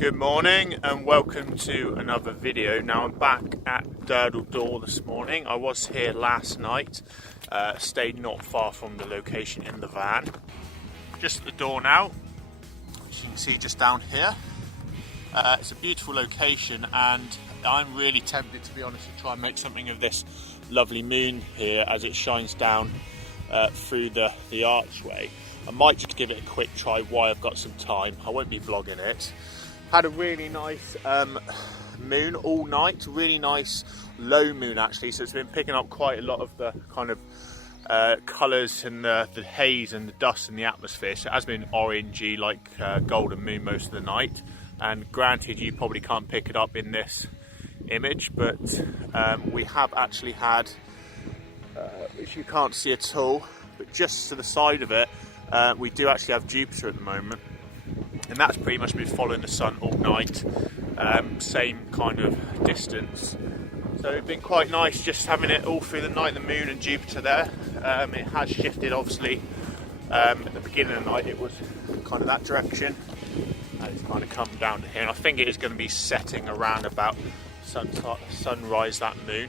Good morning and welcome to another video. Now I'm back at Durdle this morning. I was here last night, stayed not far from the location in the van. Just at the door now, as you can see just down here. It's a beautiful location and I'm really tempted, to be honest, to try and make something of this lovely moon here as it shines down through the archway. I might just give it a quick try while I've got some time. I won't be vlogging it. Had a really nice moon all night, really nice low moon actually, so it's been picking up quite a lot of the kind of colours and the haze and the dust in the atmosphere. So it has been orangey like golden moon most of the night, and granted you probably can't pick it up in this image, but we have actually had, which you can't see at all, but just to the side of it, we do actually have Jupiter at the moment. And that's pretty much been following the sun all night, same kind of distance. So it's been quite nice just having it all through the night, the moon and Jupiter there. It has shifted obviously. At the beginning of the night it was kind of that direction, and it's kind of come down to here. And I think it is going to be setting around about sunrise, that moon.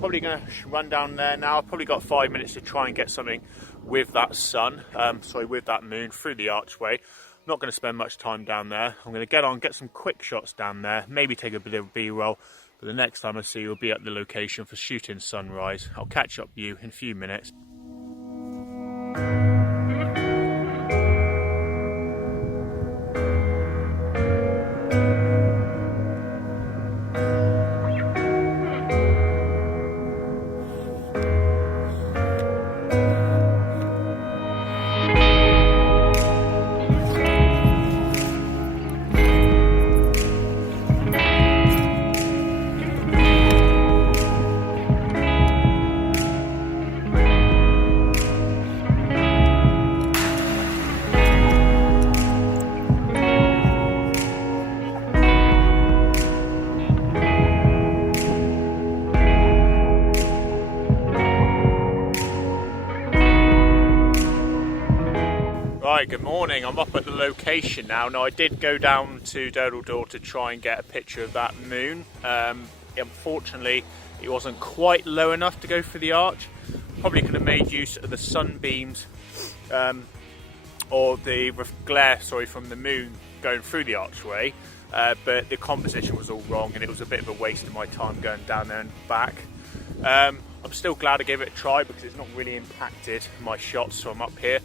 Probably going to run down there now. I've probably got 5 minutes to try and get something with that sun, with that moon through the archway. Not going to spend much time down there. I'm going to get some quick shots down there, maybe take a bit of B-roll, but the next time I see you will be at the location for shooting sunrise. I'll catch up with you in a few minutes. Right, good morning. I'm up at the location now. Now I did go down to Durdle to try and get a picture of that moon. Unfortunately, it wasn't quite low enough to go for the arch. Probably could have made use of the sunbeams or the glare, from the moon going through the archway. But the composition was all wrong and it was a bit of a waste of my time going down there and back. I'm still glad I gave it a try because it's not really impacted my shots, so I'm up here.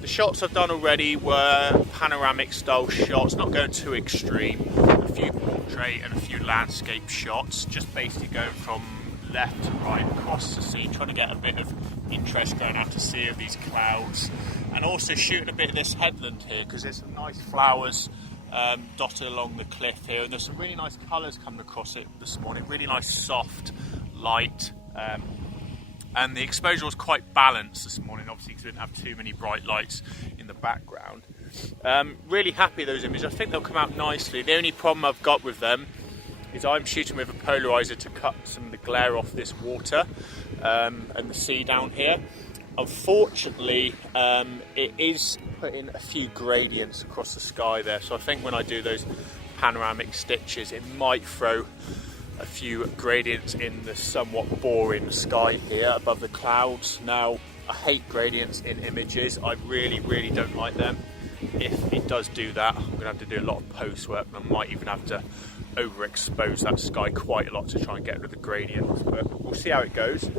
The shots I've done already were panoramic style shots, not going too extreme. A few portrait and a few landscape shots, just basically going from left to right across the sea, trying to get a bit of interest going out to sea of these clouds, and also shooting a bit of this headland here because there's some nice flowers dotted along the cliff here, and there's some really nice colours coming across it this morning, really nice soft light. And the exposure was quite balanced this morning, obviously because we didn't have too many bright lights in the background. Really happy with those images. I think they'll come out nicely. The only problem I've got with them is I'm shooting with a polarizer to cut some of the glare off this water and the sea down here. Unfortunately, it is putting a few gradients across the sky there, so I think when I do those panoramic stitches it might throw a few gradients in the somewhat boring sky here above the clouds. Now, I hate gradients in images. I really don't like them. If it does do that, I'm going to have to do a lot of post work, and I might even have to overexpose that sky quite a lot to try and get rid of the gradients, but we'll see how it goes.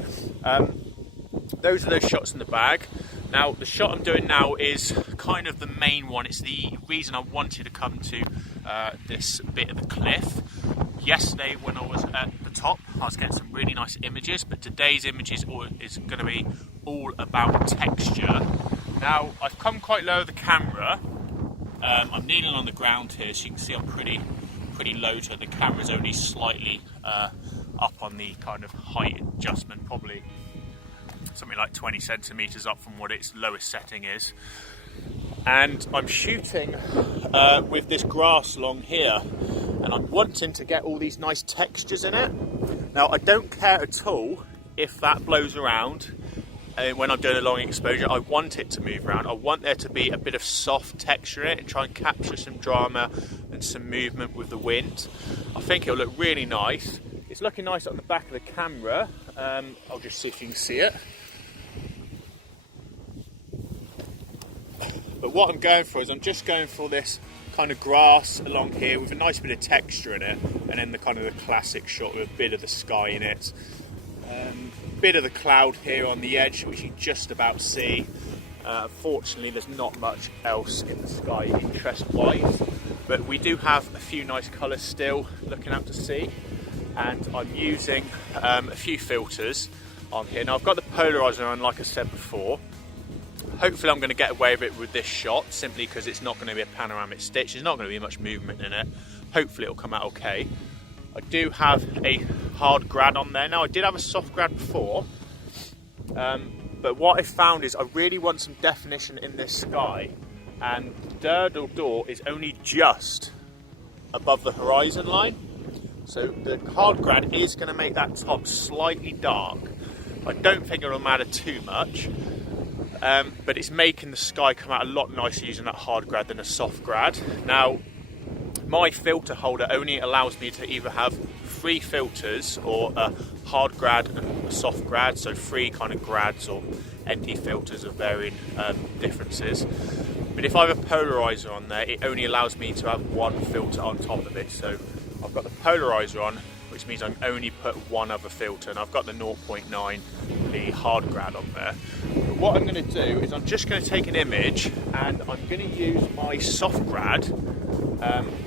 Those are those shots in the bag. Now, the shot I'm doing now is kind of the main one. It's the reason I wanted to come to this bit of the cliff. Yesterday when I was at the top I was getting some really nice images, but today's images is going to be all about texture. Now I've come quite low with the camera. I'm kneeling on the ground here, so you can see I'm pretty low to it. The camera's only slightly up on the kind of height adjustment, probably something like 20 centimeters up from what its lowest setting is. And I'm shooting with this grass along here, and I'm wanting to get all these nice textures in it. Now I don't care at all if that blows around when I'm doing a long exposure, I want it to move around. I want there to be a bit of soft texture in it and try and capture some drama and some movement with the wind. I think it'll look really nice. It's looking nice on the back of the camera. I'll just see if you can see it. But what I'm going for is I'm just going for this kind of grass along here with a nice bit of texture in it, and then the kind of the classic shot with a bit of the sky in it. Bit of the cloud here on the edge, which you just about see. Unfortunately, there's not much else in the sky interest-wise, but we do have a few nice colours still looking out to sea, and I'm using a few filters on here. Now I've got the polarizer on, like I said before. Hopefully I'm going to get away with it with this shot, simply because it's not going to be a panoramic stitch. There's not going to be much movement in it. Hopefully it'll come out okay. I do have a hard grad on there. Now I did have a soft grad before, but what I found is I really want some definition in this sky, and Durdle door is only just above the horizon line, so the hard grad is going to make that top slightly dark. I don't think it'll matter too much, but it's making the sky come out a lot nicer using that hard grad than a soft grad. Now, my filter holder only allows me to either have 3 filters or a hard grad and a soft grad, so 3 kind of grads or ND filters of varying differences. But if I have a polarizer on there, it only allows me to have 1 filter on top of it. So I've got the polarizer on, which means I can only put 1 other filter, and I've got the 0.9, the hard grad on there. But what I'm going to do is I'm just going to take an image, and I'm going to use my soft grad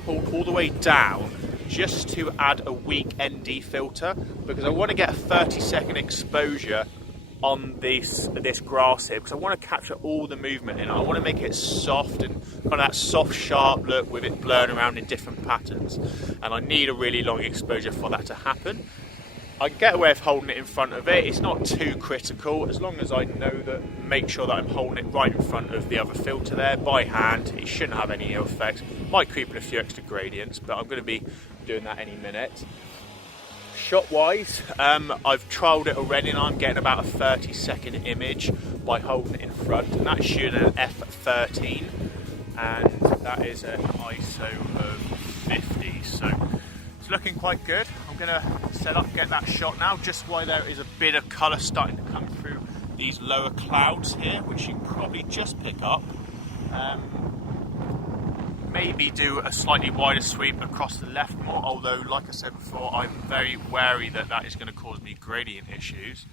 pulled all the way down just to add a weak ND filter, because I want to get a 30-second exposure on this grass here, because I want to capture all the movement in it. I want to make it soft and kind of that soft sharp look with it blurring around in different patterns, and I need a really long exposure for that to happen. I can get away with holding it in front of it. It's not too critical, as long as I know that, make sure that I'm holding it right in front of the other filter there by hand. It shouldn't have any ill effects. Might creep in a few extra gradients, but I'm going to be doing that any minute. Shot wise, I've trialled it already, and I'm getting about a 30-second image by holding it in front, and that's shooting an f13, and that is an ISO of 50, so it's looking quite good. I'm going to set up, get that shot now, just while there is a bit of colour starting to come through these lower clouds here, which you can probably just pick up. Maybe do a slightly wider sweep across the left more, although like I said before, I'm very wary that that is going to cause me gradient issues.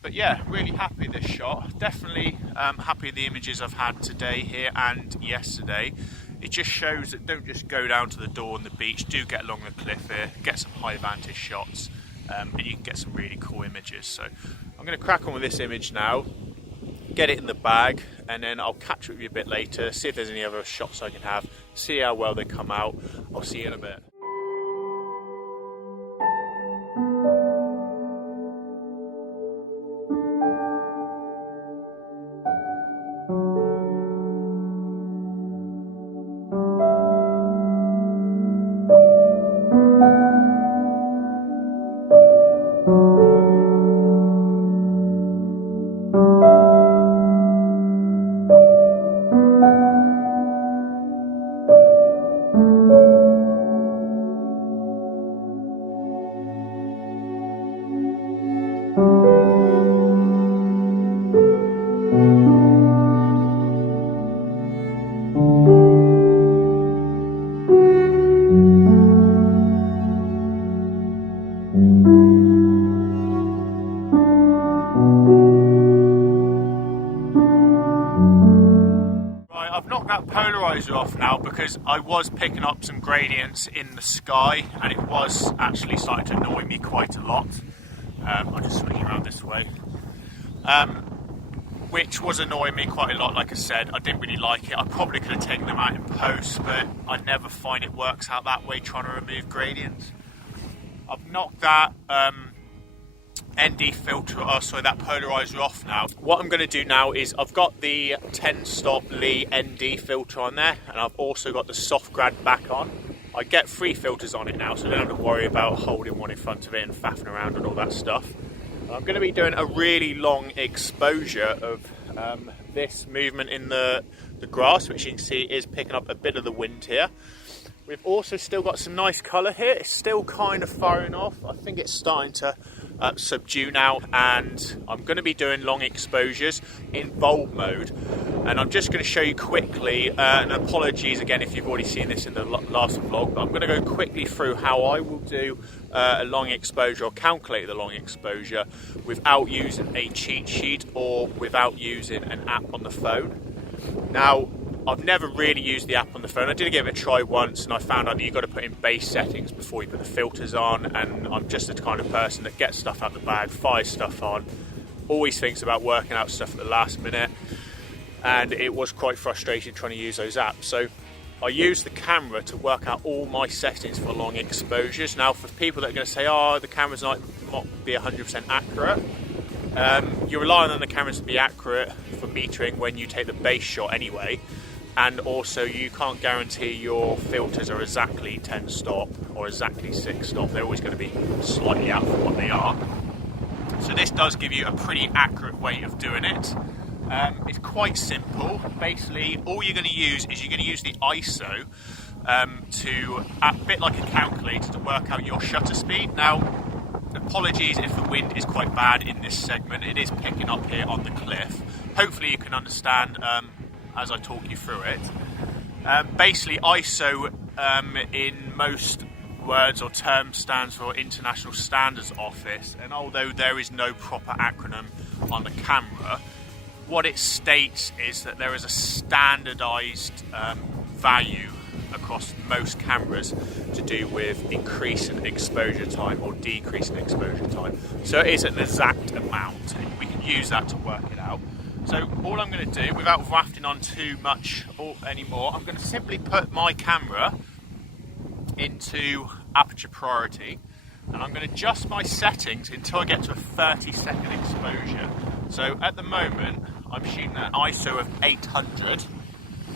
But yeah, really happy with this shot. Definitely happy with the images I've had today here and yesterday. It just shows that don't just go down to the door on the beach, do get along the cliff here, get some high vantage shots, and you can get some really cool images. So I'm going to crack on with this image now, get it in the bag, and then I'll catch up with you a bit later, see if there's any other shots I can have, see how well they come out. I'll see you in a bit. I've knocked that polarizer off now because I was picking up some gradients in the sky, and it was actually starting to annoy me quite a lot. I'll just swing around this way. Which was annoying me quite a lot. Like I said, I didn't really like it. I probably could have taken them out in post, but I never find it works out that way trying to remove gradients. I've knocked that ND filter, that polarizer off now. What I'm going to do now is I've got the 10 stop Lee ND filter on there, and I've also got the soft grad back on. I get 3 filters on it now, so I don't have to worry about holding one in front of it and faffing around and all that stuff. I'm going to be doing a really long exposure of this movement in the grass, which you can see is picking up a bit of the wind here. We've also still got some nice colour here. It's still kind of firing off. I think it's starting to subdue now, and I'm going to be doing long exposures in bulb mode. And I'm just going to show you quickly, and apologies again if you've already seen this in the last vlog, but I'm going to go quickly through how I will do a long exposure, or calculate the long exposure, without using a cheat sheet or without using an app on the phone. Now, I've never really used the app on the phone. I did give it a try once, and I found out that you've got to put in base settings before you put the filters on, and I'm just the kind of person that gets stuff out the bag, fires stuff on, always thinks about working out stuff at the last minute, and it was quite frustrating trying to use those apps. So I used the camera to work out all my settings for long exposures. Now, for people that are going to say, oh, the camera's not be 100% accurate, you're relying on the cameras to be accurate for metering when you take the base shot anyway. And also, you can't guarantee your filters are exactly 10 stop or exactly 6 stop. They're always going to be slightly out from what they are. So this does give you a pretty accurate way of doing it. It's quite simple. Basically, all you're going to use is you're going to use the ISO a bit like a calculator to work out your shutter speed. Now, apologies if the wind is quite bad in this segment. It is picking up here on the cliff. Hopefully you can understand as I talk you through it. Basically, ISO in most words or terms stands for International Standards Office, and although there is no proper acronym on the camera, what it states is that there is a standardized value across most cameras to do with increasing exposure time or decreasing exposure time. So it is an exact amount, and we can use that to work it out. So all I'm going to do, without wafting on too much anymore, I'm going to simply put my camera into aperture priority, and I'm going to adjust my settings until I get to a 30-second exposure. So at the moment, I'm shooting at an ISO of 800,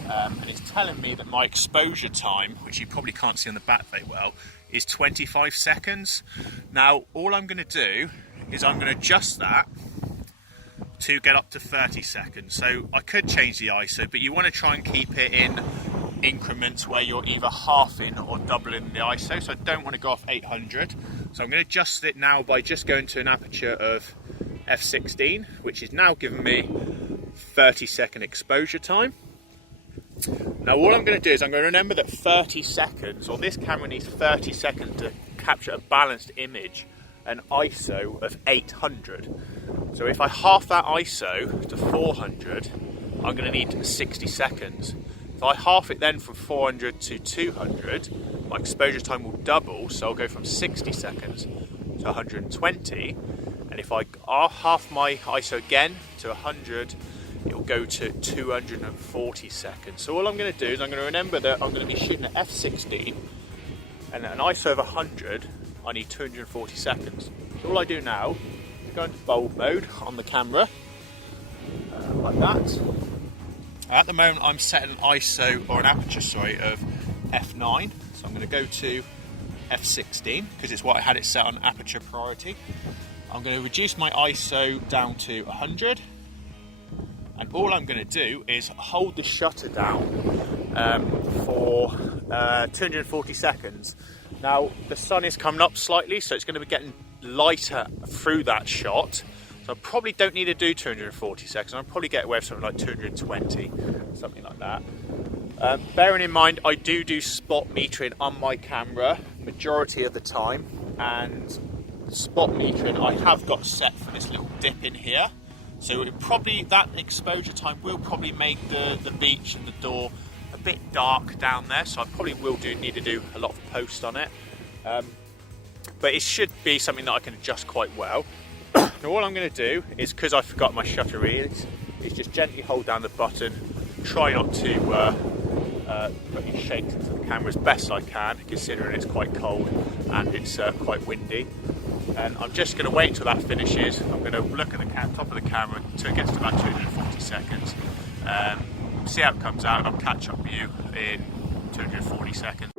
and it's telling me that my exposure time, which you probably can't see on the back very well, is 25 seconds. Now, all I'm going to do is I'm going to adjust that to get up to 30 seconds. So I could change the ISO, but you want to try and keep it in increments where you're either halving or doubling the ISO. So I don't want to go off 800. So I'm going to adjust it now by just going to an aperture of f16, which is now giving me 30-second exposure time. Now all I'm going to do is I'm going to remember that 30 seconds, or this camera needs 30 seconds to capture a balanced image, an ISO of 800. So if I half that ISO to 400, I'm going to need 60 seconds. If I half it then from 400 to 200, my exposure time will double, so I'll go from 60 seconds to 120. And if I half my ISO again to 100, it will go to 240 seconds. So all I'm going to do is I'm going to remember that I'm going to be shooting at f16, and at an ISO of 100, I need 240 seconds. So all I do now is go into bulb mode on the camera, like that. At the moment, I'm setting an ISO, or an aperture, sorry, of f9. So I'm going to go to f16 because it's what I had it set on aperture priority. I'm going to reduce my ISO down to 100. And all I'm going to do is hold the shutter down for 240 seconds. Now, the sun is coming up slightly, so it's going to be getting lighter through that shot. So I probably don't need to do 240 seconds. I'll probably get away with something like 220, something like that. Bearing in mind, I do spot metering on my camera majority of the time. And spot metering I have got set for this little dip in here. So that exposure time will probably make the beach and the door a bit dark down there. So I probably will need to do a lot of post on it. But it should be something that I can adjust quite well. Now all I'm going to do is, because I forgot my shutter is just gently hold down the button. Try not to put any shakes into the camera as best I can, considering it's quite cold and it's quite windy. And I'm just going to wait until that finishes. I'm going to look at the top of the camera until it gets to about 240 seconds. See how it comes out, and I'll catch up with you in 240 seconds.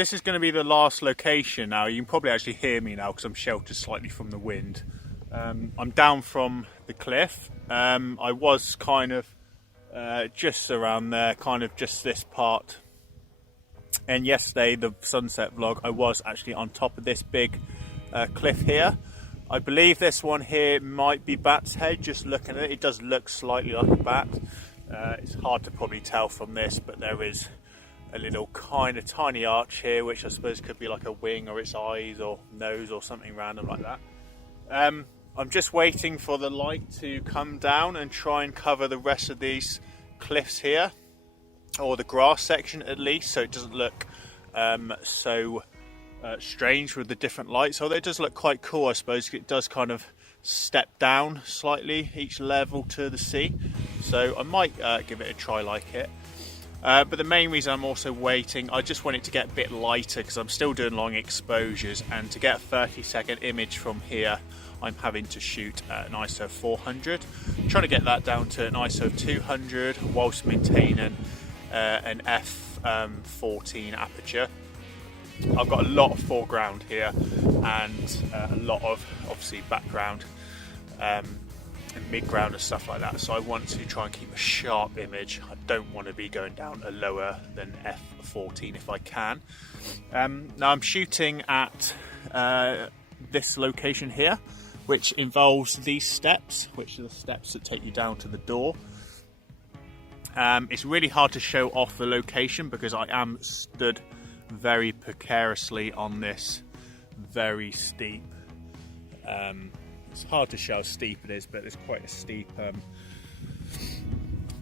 this is going to be the last location now. You can probably actually hear me now because I'm sheltered slightly from the wind. I'm down from the cliff. I was kind of just around there, kind of just this part. And yesterday, the sunset vlog, I was actually on top of this big cliff here. I believe this one here might be Bat's Head. Just looking at it, it does look slightly like a bat. It's hard to probably tell from this, but there is a little kind of tiny arch here, which I suppose could be like a wing or its eyes or nose or something random like that. I'm just waiting for the light to come down and try and cover the rest of these cliffs here, or the grass section at least, so it doesn't look so strange with the different lights. Although it does look quite cool, I suppose. It does kind of step down slightly each level to the sea, so I might give it a try like it. But the main reason I'm also waiting, I just want it to get a bit lighter because I'm still doing long exposures, and to get a 30-second image from here I'm having to shoot at an ISO 400. I'm trying to get that down to an ISO 200 whilst maintaining an f14 aperture. I've got a lot of foreground here and a lot of obviously background and mid-ground and stuff like that, so I want to try and keep a sharp image. I don't want to be going down a lower than f14 if I can. Now I'm shooting at this location here, which involves these steps, which are the steps that take you down to the door. It's really hard to show off the location because I am stood very precariously on this very steep, it's hard to show how steep it is, but it's quite a steep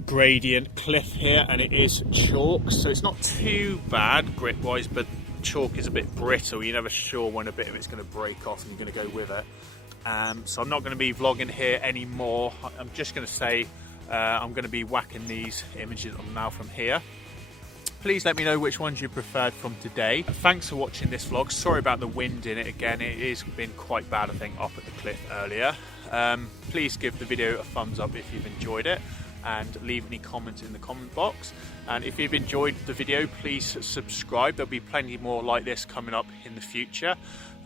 gradient cliff here, and it is chalk, so it's not too bad grip wise, but chalk is a bit brittle. You're never sure when a bit of it's going to break off and you're going to go with it. So I'm not going to be vlogging here anymore. I'm just going to say I'm going to be whacking these images on now from here. Please let me know which ones you preferred from today. Thanks for watching this vlog. Sorry about the wind in it again. It has been quite bad, I think, up at the cliff earlier. Please give the video a thumbs up if you've enjoyed it, and leave any comments in the comment box. And if you've enjoyed the video, please subscribe. There'll be plenty more like this coming up in the future.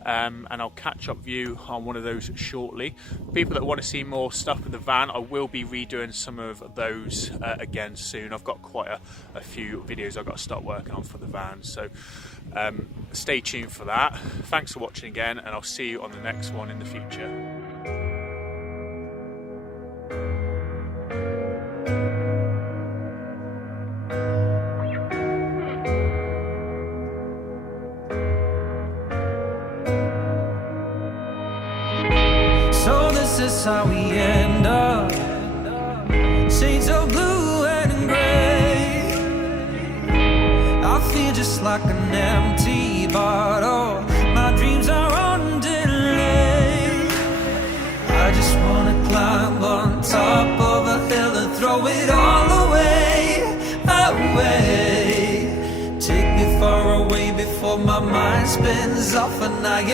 And I'll catch up with you on one of those shortly. People that want to see more stuff with the van, I will be redoing some of those again soon. I've got quite a few videos I've got to start working on for the van, so stay tuned for that. Thanks for watching again, and I'll see you on the next one in the future. This is how we end up, shades of blue and gray. I feel just like an empty bottle. My dreams are on delay. I just wanna climb on top of a hill and throw it all away, away. Take me far away before my mind spins off and I get